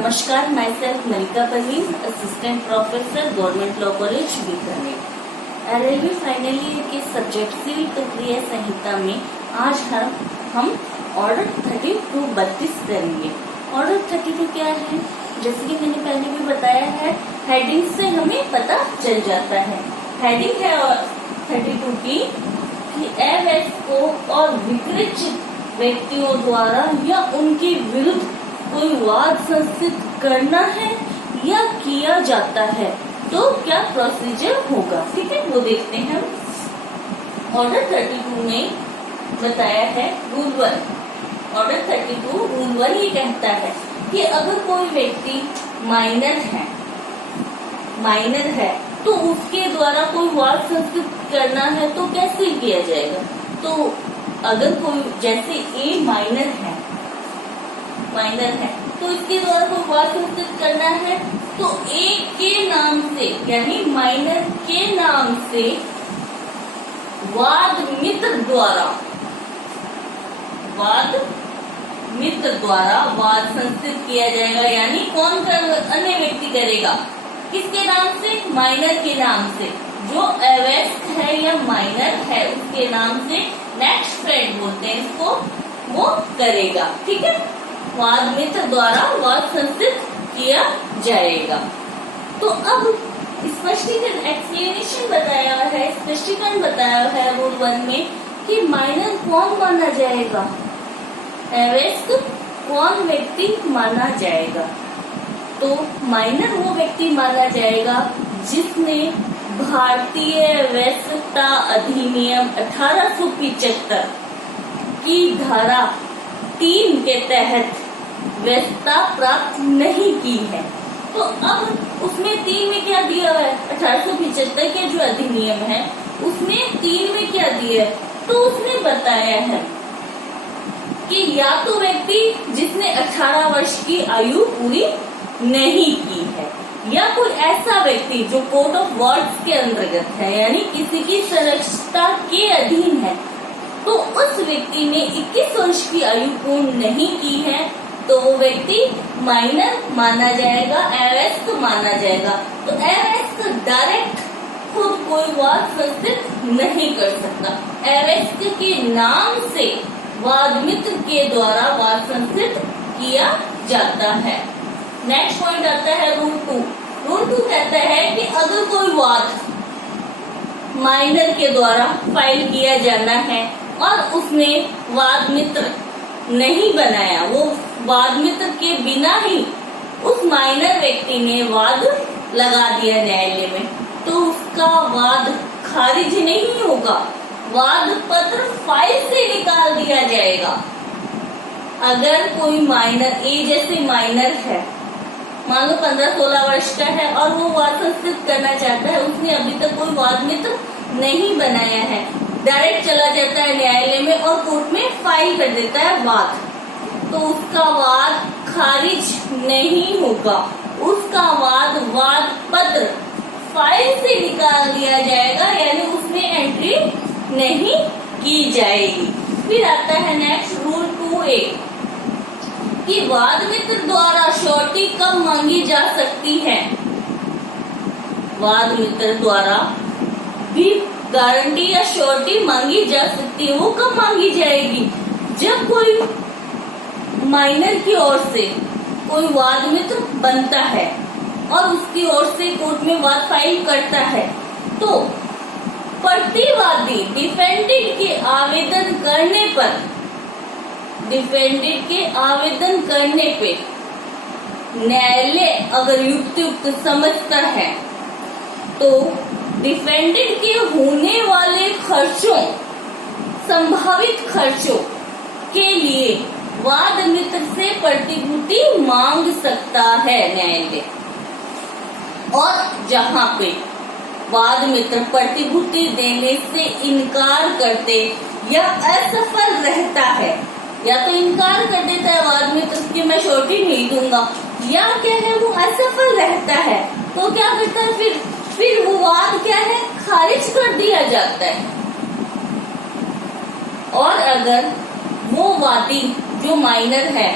नमस्कार, my self Malika Parveen, assistant professor, government law college Bikaner. LLB final year के subject civil प्रक्रिया संहिता में आज हम ऑर्डर 32 करेंगे। ऑर्डर 32 क्या है? जैसे कि मैंने पहले भी बताया है, हेडिंग से हमें पता चल जाता है। हेडिंग है 32 की अवयस्कों और विकृत व्यक्तियों द्वारा या उनके विरुद्ध कोई वाद संस्थित करना है या किया जाता है तो क्या प्रोसीजर होगा। ठीक है, वो देखते हैं हम। ऑर्डर 32 में बताया है रूल 1। ऑर्डर 32 रूल 1 ये कहता है कि अगर कोई व्यक्ति माइनर है तो उसके द्वारा कोई वाद संस्थित करना है तो कैसे किया जाएगा। तो अगर कोई जैसे ए माइनर है तो इसके द्वारा कोई वाद संस्थित करना है तो ए के नाम से यानी माइनर के नाम से वाद मित्र द्वारा वाद संस्थित किया जाएगा। यानी कौन अन्य व्यक्ति करेगा, किसके नाम से? माइनर के नाम से। जो अवयस्क है या माइनर है उसके नाम से नेक्स्ट फ्रेंड बोलते हैं इसको, वो करेगा। ठीक है, वाद मित्र द्वारा वाद संस्थित किया जाएगा। तो अब स्पष्टीकरण एक्सप्लेनेशन बताया है, स्पष्टीकरण बताया है रूल 1 में कि माइनर कौन माना जाएगा, अवयस्क कौन व्यक्ति माना जाएगा। तो माइनर वो व्यक्ति माना जाएगा जिसने भारतीय वयस्कता अधिनियम 1875 की धारा 3 के तहत वयस्कता प्राप्त नहीं की है। तो अब उसमें 3 में क्या दिया हुआ है? 1875 के जो अधिनियम है उसमें 3 में क्या दिया है? तो उसने बताया है कि या तो व्यक्ति जिसने 18 वर्ष की आयु पूरी नहीं की है या कोई ऐसा व्यक्ति जो कोड ऑफ वर्ड्स के अंतर्गत है यानी किसी की संरक्षता के अधीन है, तो उस व्यक्ति ने 21 वर्ष की आयु पूर्ण नहीं की है तो वो व्यक्ति माइनर माना जाएगा, अवयस्क माना जाएगा। तो अवयस्क डायरेक्ट खुद कोई वाद संस्थित नहीं कर सकता, अवयस्क के नाम से वाद मित्र के द्वारा वाद संस्थित किया जाता है। नेक्स्ट पॉइंट आता है रूल 2। रूल 2 कहता है कि अगर कोई वाद माइनर के द्वारा फाइल किया जाना है और उसने वाद मित्र नहीं बनाया, वो वाद मित्र के बिना ही उस माइनर व्यक्ति ने वाद लगा दिया न्यायालय में, तो उसका वाद खारिज नहीं होगा, वाद पत्र फाइल से निकाल दिया जाएगा। अगर कोई माइनर ए जैसे माइनर है, मान लो 15-16 वर्ष का है और वो वाद संस्थित करना चाहता है, उसने अभी तक कोई वाद मित्र नहीं बनाया है, डायरेक्ट चला जाता है न्यायालय में और कोर्ट में फाइल कर देता है वाद, तो उसका वाद खारिज नहीं होगा, उसका वाद पत्र फाइल से निकाल दिया जाएगा यानी उसमें एंट्री नहीं की जाएगी। फिर आता है नेक्स्ट रूल 2A कि वाद मित्र द्वारा श्योरिटी कब मांगी जा सकती है। वाद मित्र द्वारा भी गारंटी या श्योरिटी मांगी जा सकती है। वो कब मांगी जाएगी? जब कोई माइनर की ओर से कोई वाद मित्र बनता है और उसकी ओर से कोर्ट में वाद फाइल करता है तो प्रतिवादी डिफेंडेंट के आवेदन करने पे न्यायालय अगर युक्त समझता है तो डिफेंडेंट के होने वाले संभावित खर्चों के लिए वाद मित्र से प्रतिभूति मांग सकता है न्यायालय। और जहां पे वाद मित्र प्रतिभूति देने से इनकार करते या असफल रहता है, या तो इनकार कर देता है वाद मित्र कि मैं श्योरिटी नहीं दूंगा, या क्या है वो असफल रहता है, तो क्या करता है फिर वो वाद क्या है, खारिज कर दिया जाता है। और अगर वो वादी जो माइनर है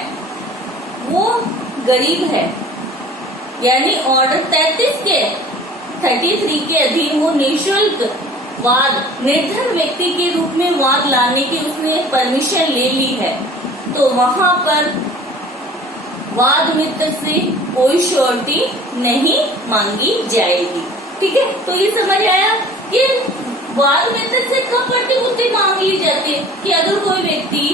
वो गरीब है, यानी ऑर्डर 33 के अधीन वो निःशुल्क वाद निर्धन व्यक्ति के रूप में वाद लाने की उसने परमिशन ले ली है, तो वहां पर वाद मित्र से कोई श्योरिटी नहीं मांगी जाएगी। ठीक है, तो ये समझ आया कि वाद मित्र से कब प्रतिभूति मांग ली जाती है कि अगर कोई व्यक्ति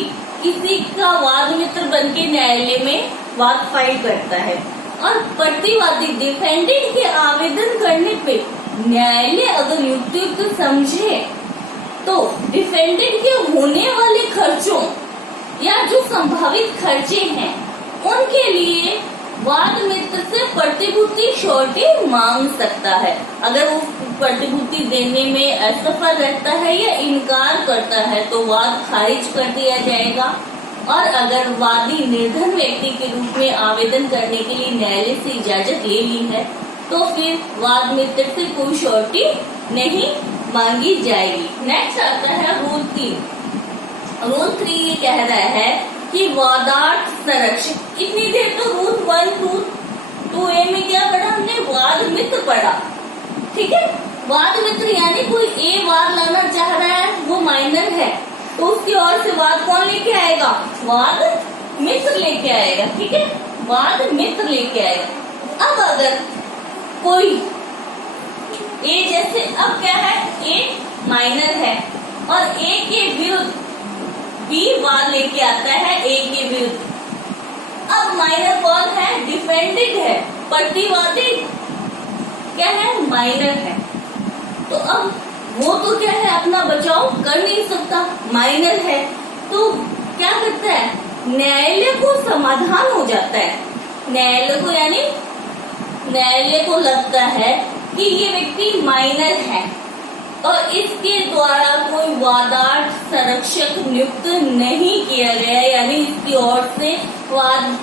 किसी का वाद मित्र बन के न्यायालय में वाद फाइल करता है और प्रतिवादी डिफेंडेंट के आवेदन करने पे न्यायालय अगर युक्तियुक्त समझे तो डिफेंडेंट के होने वाले खर्चों या जो संभावित खर्चे हैं उनके लिए वाद मित्र से प्रतिभूति श्योरिटी मांग सकता है। अगर वो प्रतिभूति देने में असफल रहता है या इनकार करता है तो वाद खारिज कर दिया जाएगा, और अगर वादी निर्धन व्यक्ति के रूप में आवेदन करने के लिए न्यायालय से इजाजत ले ली है तो फिर वाद मित्र से कोई श्योरिटी नहीं मांगी जाएगी। नेक्स्ट आता है रूल 3। रूल 3 ये कह रहा है कि वादार्थ संरक्षक। इतनी देर तो रूल 1, 2A में क्या पढ़ा हमने? वाद मित्र पढ़ा। ठीक है, वाद मित्र यानी कोई ए वाद लाना चाह रहा है, वो माइनर है, तो उसकी ओर से वाद कौन लेके आएगा? वाद मित्र लेके आएगा। ठीक है, वाद मित्र लेके आएगा। अब अगर कोई ए, जैसे अब क्या है, ए माइनर है और ए के विरुद्ध बी वाद लेके आता है ए के विरुद्ध। अब माइनर कौन है? डिफेंडेंट है, प्रतिवादी क्या है? माइनर है। तो अब वो तो क्या है, अपना बचाव कर नहीं सकता, माइनर है, तो क्या करता है? न्यायालय को समाधान हो जाता है। न्यायालय को यानी न्यायालय को लगता है कि ये व्यक्ति माइनर है और इसके द्वारा कोई वादार्थ संरक्षक नियुक्त नहीं किया गया, यानी इसकी ओर से वाद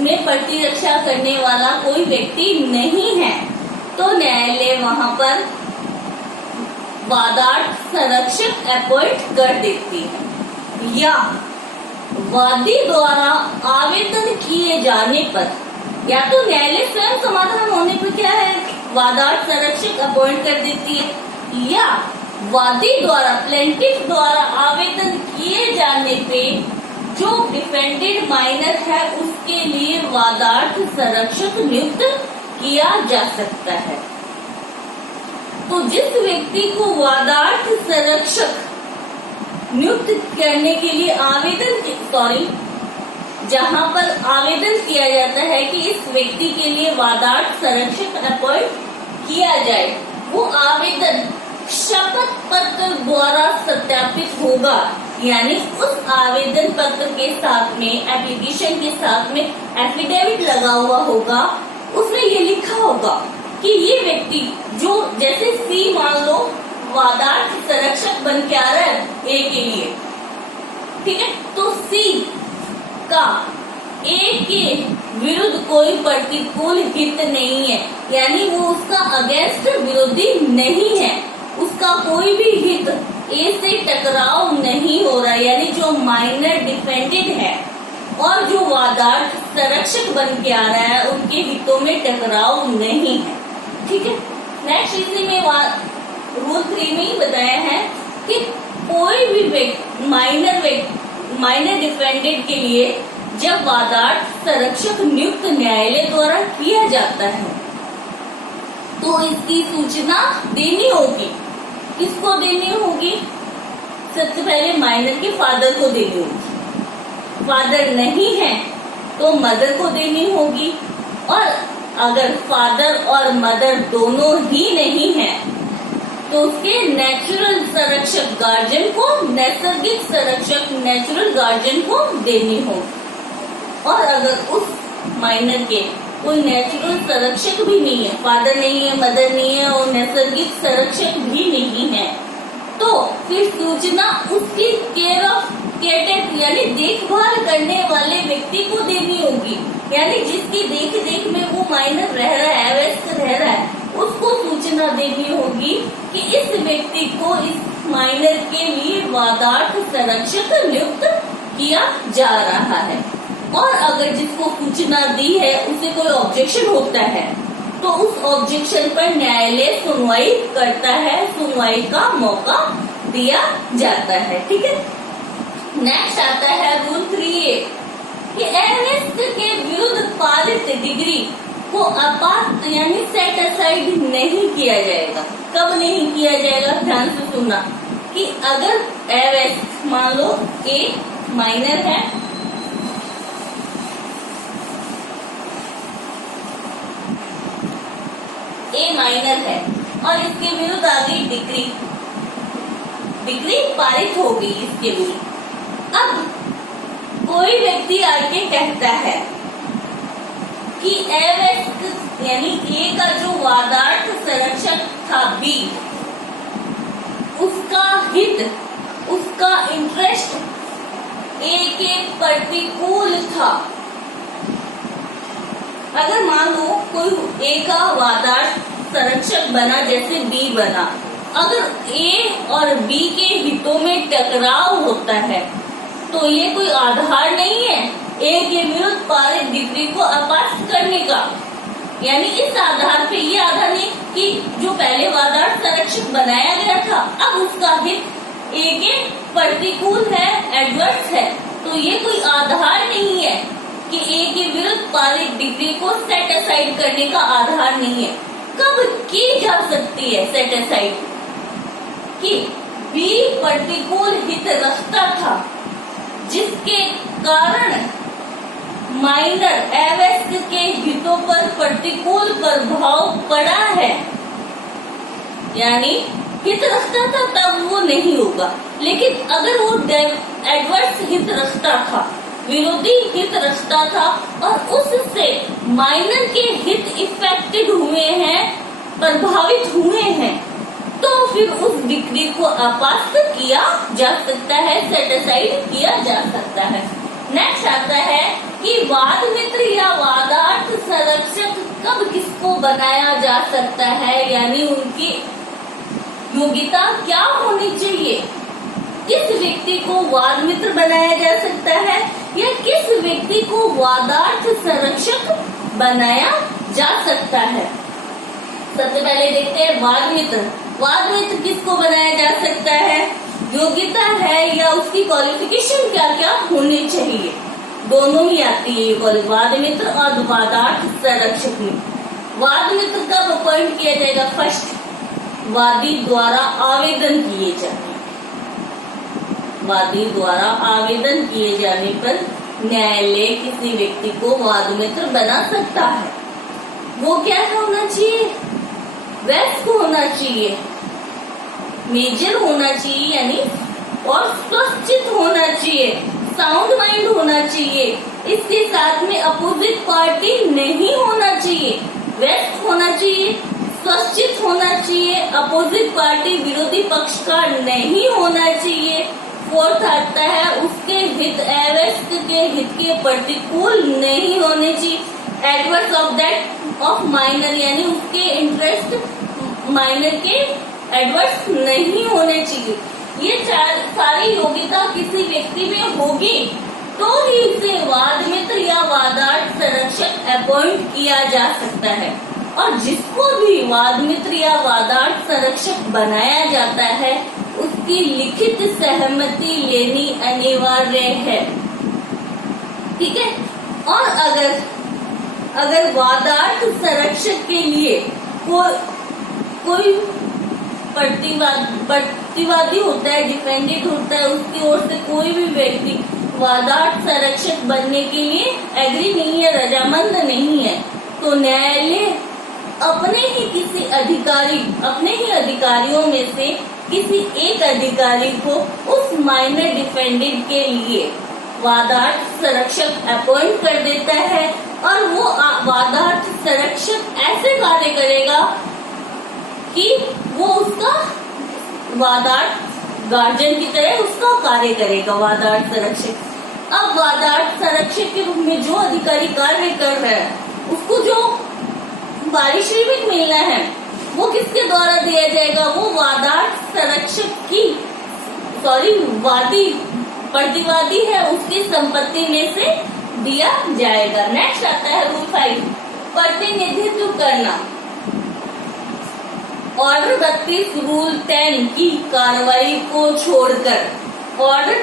में प्रतिरक्षा करने वाला कोई व्यक्ति नहीं है, तो न्यायालय वहां पर वादार्थ संरक्षक अपॉइंट कर देती है। या वादी द्वारा आवेदन किए जाने पर, या तो न्यायालय स्वयं समाधान होने पर क्या है, वादार्थ संरक्षक अपॉइंट कर देती है, या वादी द्वारा, प्लेंटिफ द्वारा आवेदन किए जाने पे जो डिफेंडेड माइनर है उसके लिए वादार्थ संरक्षक नियुक्त किया जा सकता है। तो जिस व्यक्ति को वादार्थ संरक्षक नियुक्त करने के लिए जहां पर आवेदन किया जाता है कि इस व्यक्ति के लिए वादार्थ संरक्षक अपॉइंट किया जाए, वो आवेदन शपथ पत्र द्वारा सत्यापित होगा, यानी उस आवेदन पत्र के साथ में, एप्लीकेशन के साथ में एफिडेविट लगा हुआ होगा, उसमें ये लिखा होगा कि ये व्यक्ति जो, जैसे सी मान लो वादार्थ संरक्षक बन के आ रहा है ए के लिए, ठीक है, तो सी का ए के विरुद्ध कोई प्रतिकूल हित नहीं है, यानी वो उसका अगेंस्ट विरोधी नहीं है, उसका कोई भी हित ए से टकराव नहीं हो रहा, यानी जो माइनर डिफेंडेड है और जो वादार्थ संरक्षक बन के आ रहा है उनके हितों में टकराव नहीं है। ठीक है, नेक्स्ट इसी में रूल 3 में ही बताया है कि कोई भी माइनर डिफेंडेड के लिए जब वादार्थ संरक्षक नियुक्त न्यायालय द्वारा किया जाता है तो इसकी सूचना देनी होगी। किसको देनी होगी? सबसे पहले माइनर के फादर को देनी होगी, फादर नहीं है तो मदर को देनी होगी, और अगर फादर और मदर दोनों ही नहीं है तो उसके नेचुरल संरक्षक गार्जियन को, नैसर्गिक संरक्षक नेचुरल गार्जियन को देनी होगी। और अगर उस माइनर के कोई नेचुरल संरक्षक भी नहीं है, फादर नहीं है, मदर नहीं है और नैसर्गिक संरक्षक भी नहीं है, तो फिर सूचना उसकी केयर यानी देखभाल करने वाले व्यक्ति को देनी होगी, यानी जिसकी देख में वो माइनर रह रहा है, अवस्थ रह रहा है, उसको सूचना देनी होगी कि इस व्यक्ति को इस माइनर के लिए वादार्थ संरक्षक नियुक्त किया जा रहा है। और अगर जिसको सूचना दी है उसे कोई ऑब्जेक्शन होता है तो उस ऑब्जेक्शन पर न्यायालय सुनवाई करता है, सुनवाई का मौका दिया जाता है। ठीक है, नेक्स्ट आता है रूल 3A कि अरेस्ट के विरुद्ध पारित डिग्री को अपात्र यानी सेट असाइड नहीं किया जाएगा। कब नहीं किया जाएगा, ध्यान से सुनना कि अगर अरेस्ट मान लो ए माइनर है, ए माइनर है और इसके विरुद्ध आ गई डिग्री पारित हो गई इसके विरुद्ध। अब कोई व्यक्ति आके कहता है कि अरेस्ट यानी ए का जो वादार्थ संरक्षक था बी, उसका हित, उसका इंटरेस्ट ए के प्रतिकूल था। अगर मान लो कोई ए का वादार्थ संरक्षक बना जैसे बी बना, अगर ए और बी के हितों में टकराव होता है तो ये कोई आधार नहीं है ए के विरुद्ध पारित डिग्री को अपात्र करने का। यानी इस आधार पे ये आधार नहीं कि जो पहले वादार्थ संरक्षक बनाया गया था अब उसका हित ए के प्रतिकूल है, एडवर्स है, तो ये कोई आधार नहीं है कि ए के विरुद्ध पारित डिग्री को सेट असाइड करने का आधार नहीं है। कब की जा सकती है सेट असाइड कि बी प्रतिकूल हित रखता था जिसके कारण माइनर अरेस्ट के हितों पर प्रतिकूल प्रभाव पड़ा है, यानी हित रखता था तब वो नहीं होगा। लेकिन अगर वो एडवर्स हित रखता था, विरोधी हित रखता था और उससे माइनर के हित इफेक्टेड हुए हैं, प्रभावित हुए हैं, तो फिर उस डिग्री को अपात्र किया जा सकता है, सेट असाइड किया जा सकता है। नेक्स्ट आता है कि वाद मित्र या वादार्थ संरक्षक कब किसको बनाया जा सकता है, यानी उनकी योग्यता क्या होनी चाहिए। किस व्यक्ति को वाद मित्र बनाया जा सकता है या किस व्यक्ति को वादार्थ संरक्षक बनाया जा सकता है। सबसे पहले देखते हैं वाद मित्र। वाद मित्र किसको बनाया जा सकता है, योग्यता है या उसकी क्वालिफिकेशन क्या क्या होनी चाहिए, दोनों ही आती है वाद मित्र और वादार्थ संरक्षक में। वाद मित्र कब अपॉइंट किया जाएगा, फर्स्ट वादी द्वारा आवेदन किए जाने, वादी द्वारा आवेदन किए जाने पर न्यायालय किसी व्यक्ति को वाद मित्र बना सकता है। वो क्या होना चाहिए, वयस्क होना चाहिए, मेजर होना चाहिए यानी और स्वचित होना चाहिए, साउंड माइंड होना चाहिए। इसके साथ में अपोजिट पार्टी नहीं होना चाहिए, वयस्क होना चाहिए, स्वचित होना चाहिए, अपोजिट पार्टी विरोधी पक्ष का नहीं होना चाहिए। फोर्थ आता है उसके हित अरेस्ट के हित के प्रतिकूल नहीं होने चाहिए, adverse of that of minor यानी उसके इंटरेस्ट माइनर के एडवर्स नहीं होने चाहिए। ये सारी योग्यता किसी व्यक्ति में होगी तो ही उसे वाद मित्र या वादार्थ संरक्षक अपॉइंट किया जा सकता है। और जिसको भी वाद मित्र या वादार्थ संरक्षक बनाया जाता है उसकी लिखित सहमति लेनी अनिवार्य है। ठीक है, और अगर वादार्थ संरक्षक के लिए कोई प्रतिवादी होता है, डिफेंडेंट होता है, उसकी ओर से कोई भी व्यक्ति वादार्थ संरक्षक बनने के लिए एग्री नहीं है, रजामंद नहीं है, तो न्यायालय अपने ही अधिकारियों में से किसी एक अधिकारी को उस माइनर डिफेंडेंट के लिए वादार्थ संरक्षक अपॉइंट कर देता है और वो वादार्थ संरक्षक ऐसे कार्य करेगा कि वो उसका वादार्थ गार्जियन की तरह उसका कार्य करेगा वादार्थ संरक्षक। अब वादार्थ संरक्षक के रूप में जो अधिकारी कार्य कर रहा है उसको जो पारिश्रमिक मिलना है वो किसके द्वारा दिया जाएगा, वो वादार्थ संरक्षक की प्रतिवादी है उसकी संपत्ति में से दिया जाएगा। नेक्स्ट आता है रूल 5, प्रतिनिधित्व करना। ऑर्डर 32 रूल 10 की कार्रवाई को छोड़कर, ऑर्डर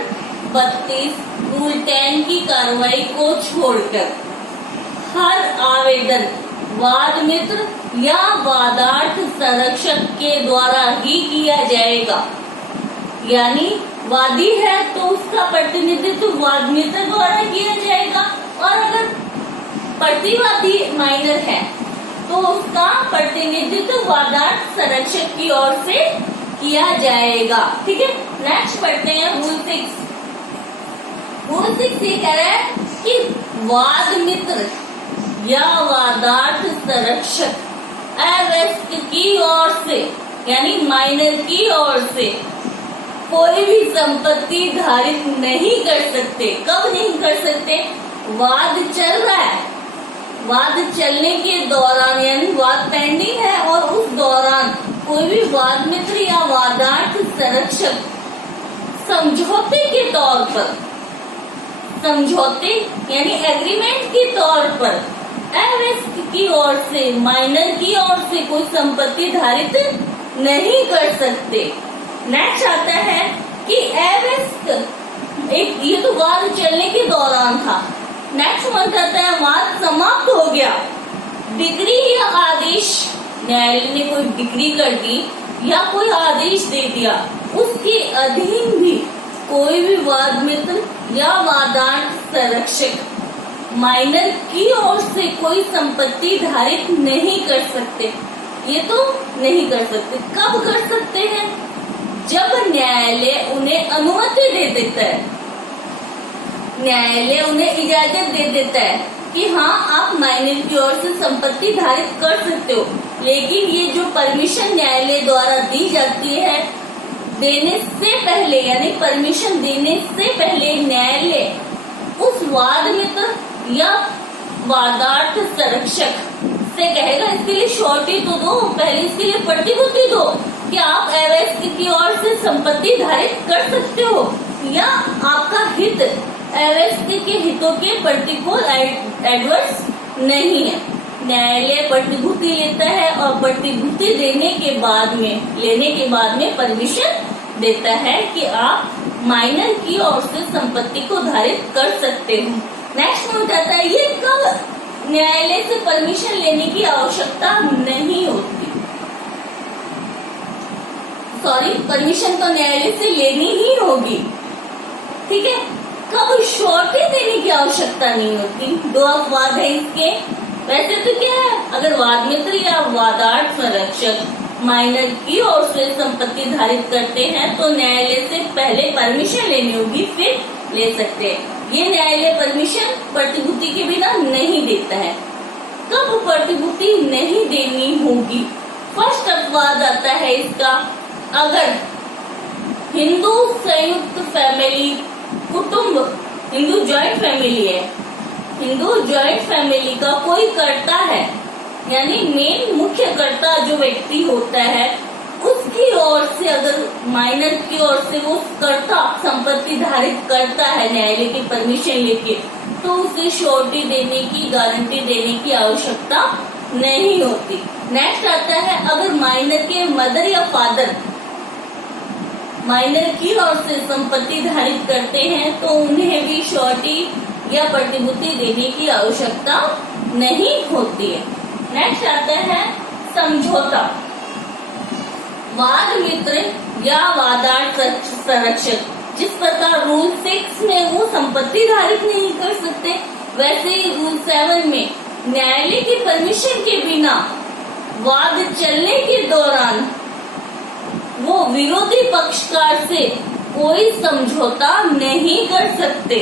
32 रूल 10 की कार्रवाई को छोड़कर हर आवेदन वाद मित्र या वादार्थ संरक्षक के द्वारा ही किया जाएगा। यानी वादी है तो उसका प्रतिनिधित्व वाद मित्र द्वारा किया जाएगा, और अगर प्रतिवादी माइनर है तो उसका प्रतिनिधित्व वादार्थ संरक्षक की ओर से किया जाएगा। ठीक है, नेक्स्ट पढ़ते हैं रूल 6। रूल 6 ये कह रहा है कि वाद मित्र या वादार्थ संरक्षक अवयस्क की ओर से यानी माइनर की ओर से कोई भी संपत्ति धारित नहीं कर सकते। कब नहीं कर सकते? वाद चल रहा है, वाद चलने के दौरान यानी वाद पेंडिंग है और उस दौरान कोई भी वाद मित्र या वादार्थ संरक्षक समझौते के तौर पर, समझौते यानी एग्रीमेंट के तौर पर अवयस्क की ओर से माइनर की ओर से कोई संपत्ति धारित नहीं कर सकते। नेक्स्ट आता है कि अवयस्क एक, ये तो वाद चलने के दौरान था। नेक्स्ट वन आता है वाद समाप्त हो गया, डिग्री या आदेश, न्यायालय ने कोई डिग्री कर दी या कोई आदेश दे दिया, उसके अधीन भी कोई भी वाद मित्र या वादार्थ संरक्षक माइनर की ओर से कोई संपत्ति धारित नहीं कर सकते। ये तो नहीं कर सकते। कब कर सकते हैं? जब न्यायालय उन्हें अनुमति दे देता है, न्यायालय उन्हें इजाजत दे देता है कि हाँ आप माइनर की ओर से संपत्ति धारित कर सकते हो। लेकिन ये जो परमिशन न्यायालय द्वारा दी जाती है, देने से पहले यानी परमिशन देने से पहले न्यायालय उस वाद मित्र या वादार्थ संरक्षक से कहेगा इसके लिए श्योरिटी तो दो, पहले इसके लिए प्रतिभूति दो कि आप अवयस्क की ओर से संपत्ति धारित कर सकते हो या आपका हित अवयस्क के हितों के प्रतिकूल एडवर्स नहीं है। न्यायालय प्रतिभूति लेता है और प्रतिभूति लेने के बाद में परमिशन देता है कि आप माइनर की ओर से संपत्ति को धारित कर सकते हो। नेक्स्ट नोट आता है ये कब न्यायालय से परमिशन लेने की आवश्यकता नहीं होती। सॉरी, परमिशन तो न्यायालय से लेनी ही होगी। ठीक है, कब श्योरिटी देने की आवश्यकता नहीं होती। दो अपवाद है इसके। वैसे तो क्या है, अगर वाद मित्र या वादार्थ संरक्षक माइनर की ओर से संपत्ति धारित करते हैं तो न्यायालय से पहले परमिशन लेनी होगी, फिर ले सकते हैं। ये न्यायालय परमिशन प्रतिभूति के बिना नहीं देता है। कब प्रतिभूति नहीं देनी होगी? फर्स्ट अपवाद आता है इसका, अगर हिंदू संयुक्त फैमिली कुटुंब, हिंदू जॉइंट फैमिली है, हिंदू जॉइंट फैमिली का कोई कर्ता है यानी मेन मुख्य कर्ता जो व्यक्ति होता है उसकी ओर से अगर माइनर की ओर से वो कर्ता संपत्ति धारित करता है न्यायालय की परमिशन लेके, तो उसे श्योरिटी देने की, गारंटी देने की आवश्यकता नहीं होती। नेक्स्ट आता है अगर माइनर के मदर या फादर माइनर की ओर से संपत्ति धारित करते हैं तो उन्हें भी श्योरिटी या प्रतिभूति देने की आवश्यकता नहीं होती है। नेक्स्ट आता है समझौता। वाद मित्र या वादार्थ संरक्षक जिस प्रकार रूल 6 में वो संपत्ति धारित नहीं कर सकते, वैसे ही रूल 7 में न्यायालय की परमिशन के बिना वाद चलने के दौरान वो विरोधी पक्षकार से कोई समझौता नहीं कर सकते,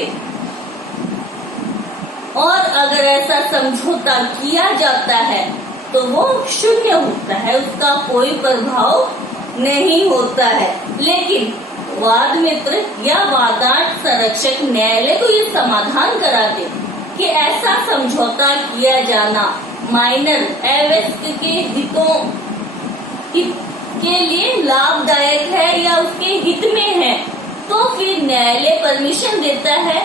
और अगर ऐसा समझौता किया जाता है तो वो शून्य होता है, उसका कोई प्रभाव नहीं होता है। लेकिन वाद मित्र या वादार्थ संरक्षक न्यायालय को ये समाधान करा दे कि ऐसा समझौता किया जाना माइनर अवयस्क के हितों के लिए लाभदायक है या उसके हित में है, तो फिर न्यायालय परमिशन देता है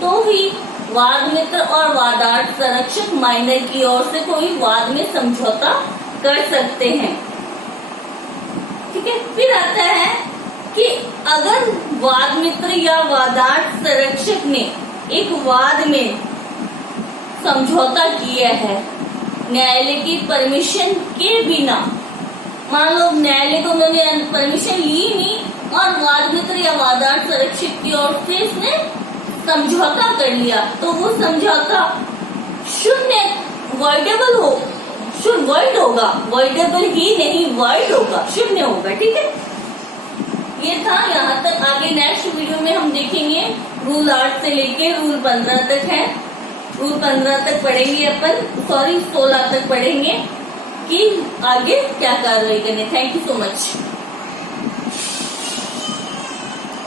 तो ही वाद मित्र और वादार्थ संरक्षक माइनर की ओर से कोई वाद में समझौता कर सकते हैं। ठीक है, फिर आता है कि अगर वाद मित्र या वादार्थ संरक्षक ने एक वाद में समझौता किया है न्यायालय की परमिशन के बिना, मान लो न्यायालय को उन्होंने परमिशन ली नहीं और वाद मित्र या वादार्थ संरक्षक की ओर से इसने समझौता कर लिया, तो वो समझौता शून्य वॉइडेबल हो, वॉइड होगा, वॉइडेबल ही नहीं वॉइड होगा, शून्य होगा। ठीक है, ये था यहाँ तक। आगे नेक्स्ट वीडियो में हम देखेंगे रूल 8 से लेके रूल 15 तक है। रूल 15 तक पढ़ेंगे अपन, सॉरी 16 तक पढ़ेंगे कि आगे क्या कार्रवाई करनी। Thank you so much.